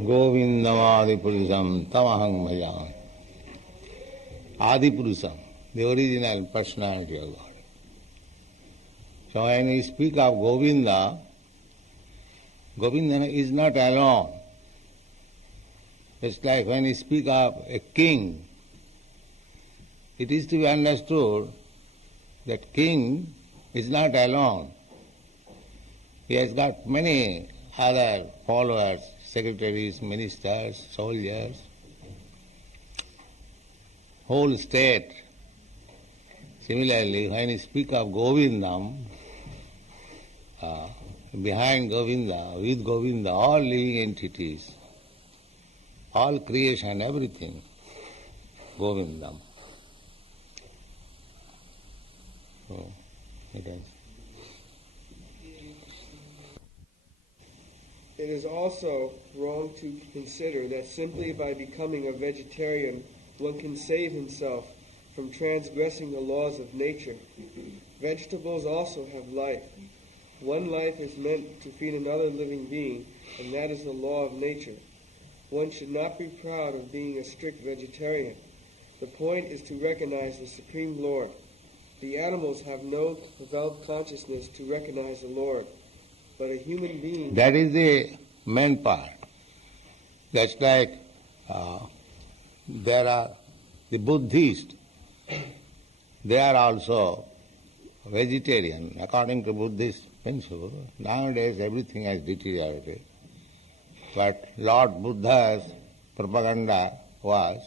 Govindam Adipurusam Tamaham Bhajami. Adipurusam, the original personality of God. So when we speak of Govinda, Govinda is not alone. It's like when we speak of a king, it is to be understood that king is not alone. He has got many other followers, secretaries, ministers, soldiers, whole state. Similarly, when you speak of Govindam, behind Govinda, with Govinda, all living entities, all creation, everything, Govindam. So, it is also wrong to consider that simply by becoming a vegetarian one can save himself from transgressing the laws of nature. Vegetables also have life. One life is meant to feed another living being, and that is the law of nature. One should not be proud of being a strict vegetarian. The point is to recognize the Supreme Lord. The animals have no developed consciousness to recognize the Lord, but a human being... That is the main part. That's like there are the Buddhists, they are also vegetarian, according to Buddhist principle. Nowadays everything has deteriorated. But Lord Buddha's propaganda was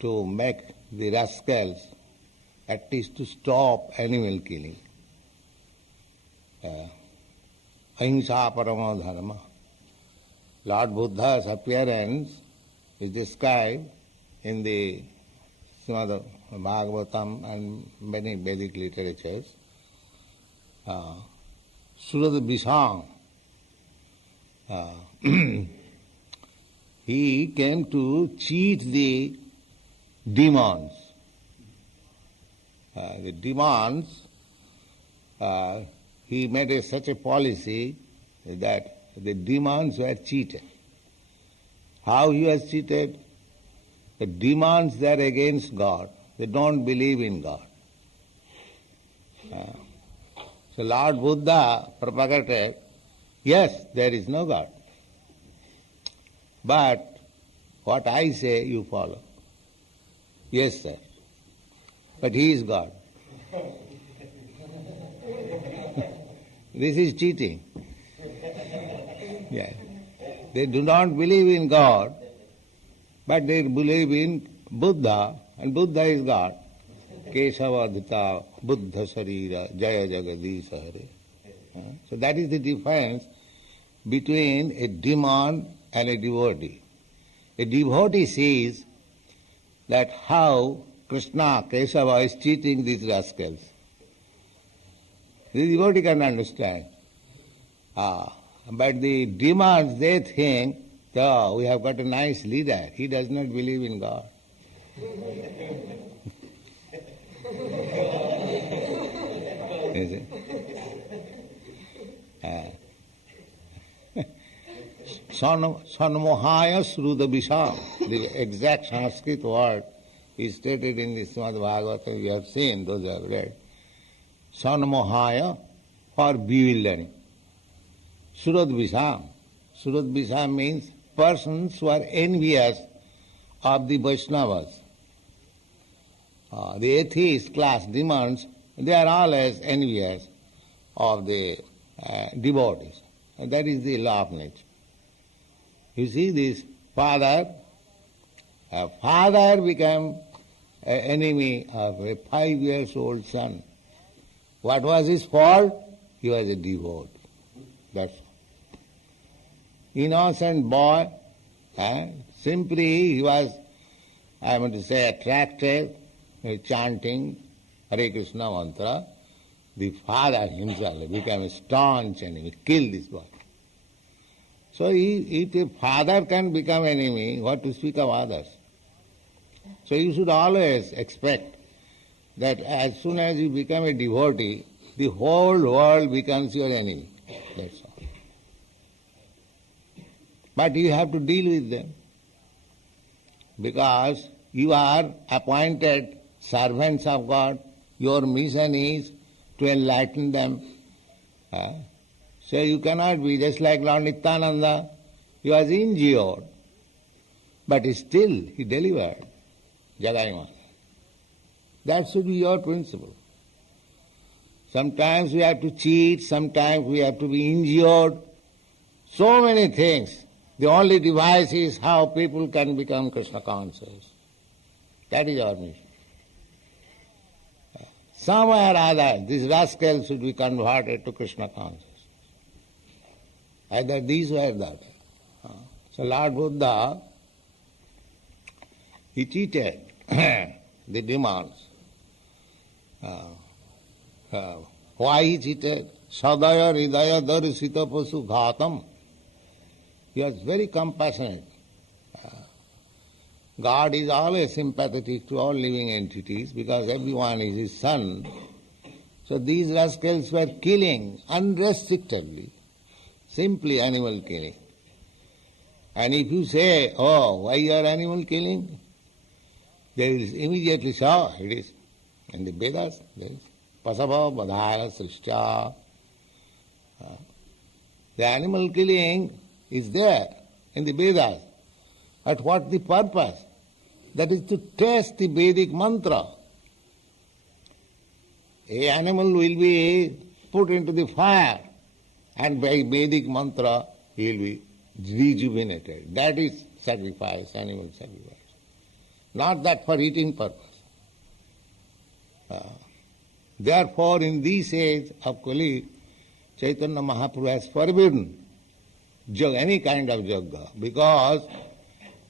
to make the rascals at least to stop animal killing. Ahimsa paramo dharma. Lord Buddha's appearance is described in the Srimad Bhagavatam and many Vedic literatures. Surad Visham, he came to cheat the demons. The demons, he made such a policy that the demons were cheated. How he was cheated? The demons, they are against God. They don't believe in God. So Lord Buddha propagated, yes, there is no God. But what I say, you follow. Yes, sir. But he is God. This is cheating. Yeah. They do not believe in God, but they believe in Buddha, and Buddha is God. Kesavadhita Buddha Sarira Jaya Jagadisha Hare. So that is the difference between a demon and a devotee. A devotee sees that how Krishna, Kesava is cheating these rascals. The devotee can understand. But the demons, they think, oh, we have got a nice leader. He does not believe in God. Sanmohaya Sruda Visham, the exact Sanskrit word is stated in the Srimad Bhagavatam, we have seen, those who have read. Sanmohaya, for bewildering. Surad Visham. Surad Visham means persons who are envious of the Vaishnavas. The atheist class demons, they are always envious of the devotees. And that is the law of nature. You see, this father became an enemy of a 5-year-old son. What was his fault? He was a devotee. That's all. Innocent boy, simply he was, I want to say, attracted with chanting Hare Krishna mantra. The father himself became a staunch enemy, killed this boy. So if a father can become enemy, what to speak of others? So you should always expect that as soon as you become a devotee, the whole world becomes your enemy. That's all. But you have to deal with them, because you are appointed servants of God. Your mission is to enlighten them. So you cannot be just like Lord Nityananda. He was injured, but still he delivered Jagaimana. That should be your principle. Sometimes we have to cheat, sometimes we have to be injured. So many things. The only device is how people can become Krishna conscious. That is our mission. Somewhere or other, these rascals should be converted to Krishna consciousness. Either this or that. So Lord Buddha, he cheated the demons. Why he cheated? Sadaya hridaya darsita pasu ghatam. He was very compassionate. God is always sympathetic to all living entities because everyone is his son. So these rascals were killing unrestrictedly, simply animal killing. And if you say, oh, why you are animal killing? They will immediately say, oh, it is in the Vedas, there is pasava badhaya srishtya. The animal killing is there in the Vedas. But what the purpose? That is to test the Vedic mantra. A animal will be put into the fire, and by Vedic mantra he will be rejuvenated. That is sacrifice, animal sacrifice. Not that for eating purpose. Therefore, in this age of Kali, Chaitanya Mahaprabhu has forbidden any kind of yajna, because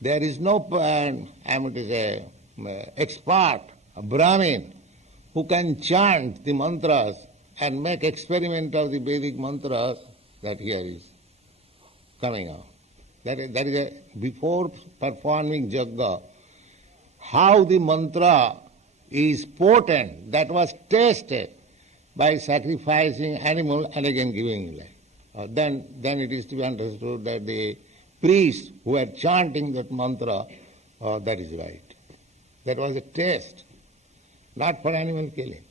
there is no expert, a Brahmin, who can chant the mantras and make experiment of the Vedic mantras that here is coming out. That is before performing yajna, how the mantra is potent, that was tested by sacrificing animal and again giving life. Then it is to be understood that the priests who are chanting that mantra, that is right. That was a test, not for animal killing.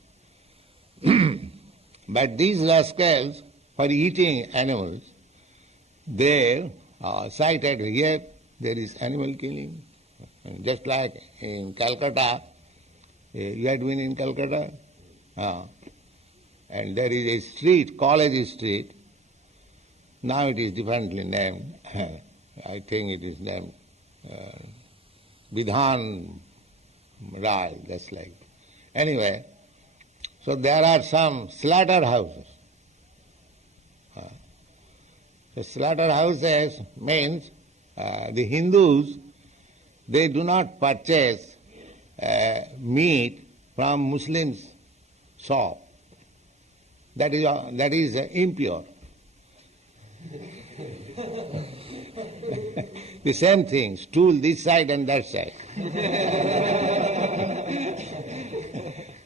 But these rascals, for eating animals, they cited here there is animal killing. Just like in Calcutta, you had been in Calcutta, and there is a street, College Street. Now it is differently named. I think it is named Vidhan Rai, just like that. Anyway, so there are some slaughterhouses. So slaughterhouses means the Hindus, they do not purchase meat from Muslims' shop. That is impure. The same thing, stool this side and that side.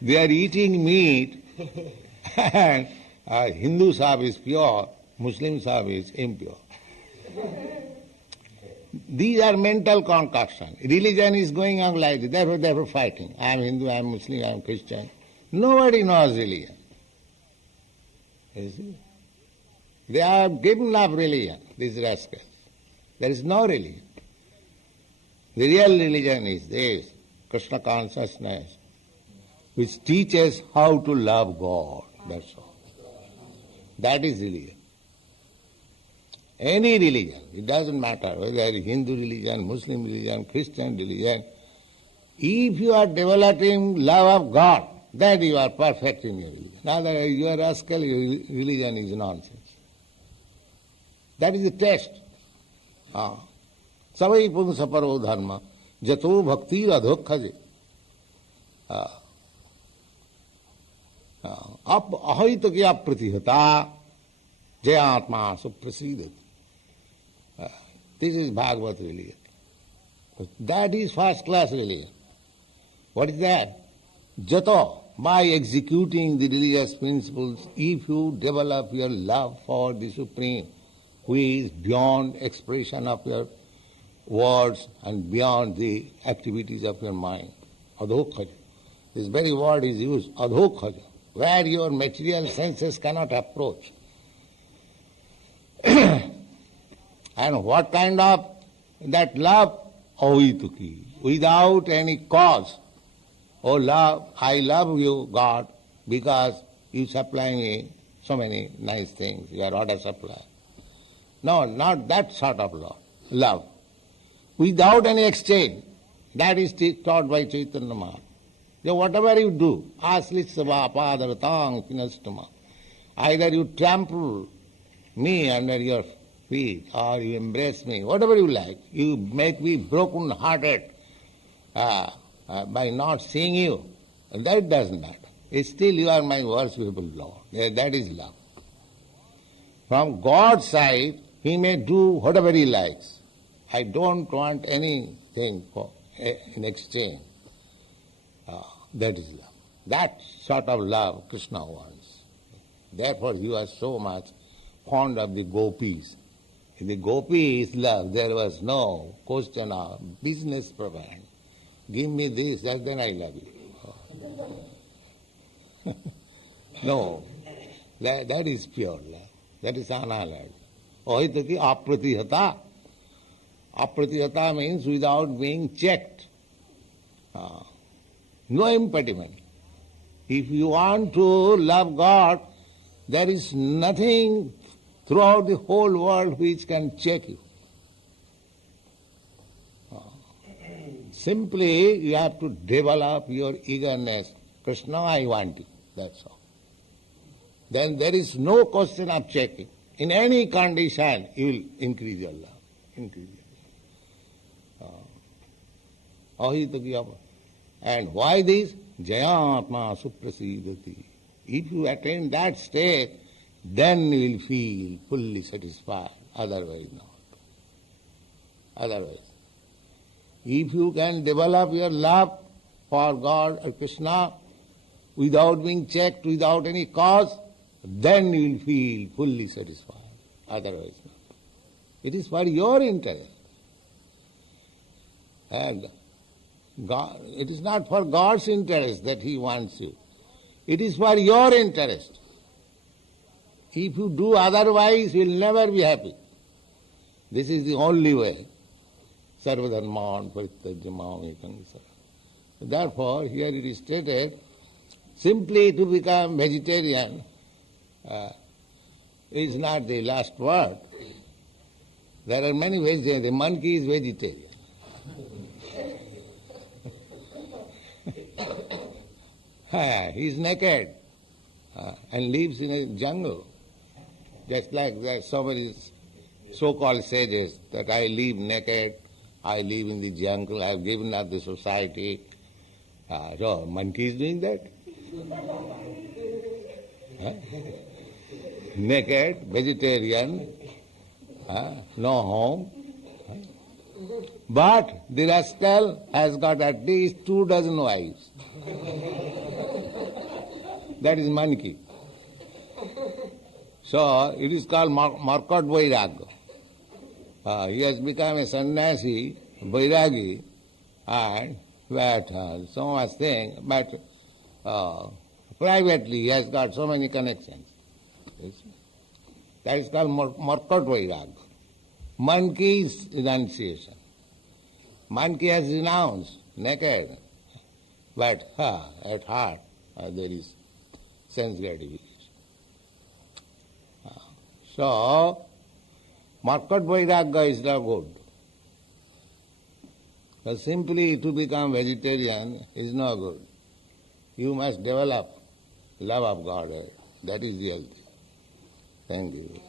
They are eating meat, and Hindu shop is pure, Muslim shop is impure. These are mental concoctions. Religion is going on like this, therefore fighting. I am Hindu, I am Muslim, I am Christian. Nobody knows religion. You see? They are given up religion, these rascals. There is no religion. The real religion is this, Krishna consciousness, which teaches how to love God. That's all. That is religion. Any religion, it doesn't matter whether it is Hindu religion, Muslim religion, Christian religion. If you are developing love of God, then you are perfect in your religion. Now that you are rascal, your religion is nonsense. That is the test. Savai punsa paro dharma, jato bhakti adhokhaje. Ahayita kya pratihata, jayatma suprasidati. This is Bhagavad religion. That is first class religion. What is that? Jato, by executing the religious principles, if you develop your love for the Supreme, who is beyond expression of your words and beyond the activities of your mind. Adhokhaja. This very word is used, adhokhaja, where your material senses cannot approach. And what kind of that love? Avituki, without any cause. Oh love, I love you, God, because you supply me so many nice things, your order supply. No, not that sort of love. Love. Without any exchange. That is taught by Chaitanya Mahaprabhu. So whatever you do, aslitsava padaratang pinastama, either you trample me under your feet or you embrace me, whatever you like, you make me broken-hearted by not seeing you, that doesn't matter. Still you are my worshipable Lord. That is love. From God's side, He may do whatever He likes. I don't want anything in exchange. That is love. That sort of love Krishna wants. Therefore you are so much fond of the gopis. In the gopis' love there was no question of business propaganda. Give me this, then I love you. No, that is pure love. That is anhalad. Ohitati apratihata. Apratihata means without being checked. No impediment. If you want to love God, there is nothing throughout the whole world which can check you. Simply you have to develop your eagerness. Krishna, I want you. That's all. Then there is no question of checking. In any condition, you will increase your love. Increase your love. And why this? Jayatma suprasidati. If you attain that state, then you will feel fully satisfied. Otherwise not. Otherwise. If you can develop your love for God or Krishna without being checked, without any cause, then you will feel fully satisfied. Otherwise not. It is for your interest. And God, it is not for God's interest that He wants you. It is for your interest. If you do otherwise, you will never be happy. This is the only way. Sarvadharman parittajyamam ekam sara. Therefore, here it is stated, simply to become vegetarian is not the last word. There are many ways. The monkey is vegetarian. He is naked and lives in a jungle. Just like there are so many so-called sages that I live naked, I live in the jungle, I have given up the society. So monkey is doing that. Naked, vegetarian, no home. But the rascal has got at least 24 wives. That is monkey. So it is called Markot Vairagya. He has become a sannyasi, Vairagi, and that so much thing, but privately he has got so many connections. That is called Markot Vairagya. Monkey's renunciation. Monkey has renounced, naked, but at heart there is sense gratification. So, Markot Vairagya is not good. So simply to become vegetarian is not good. You must develop love of God. That is the healthy. Thank you.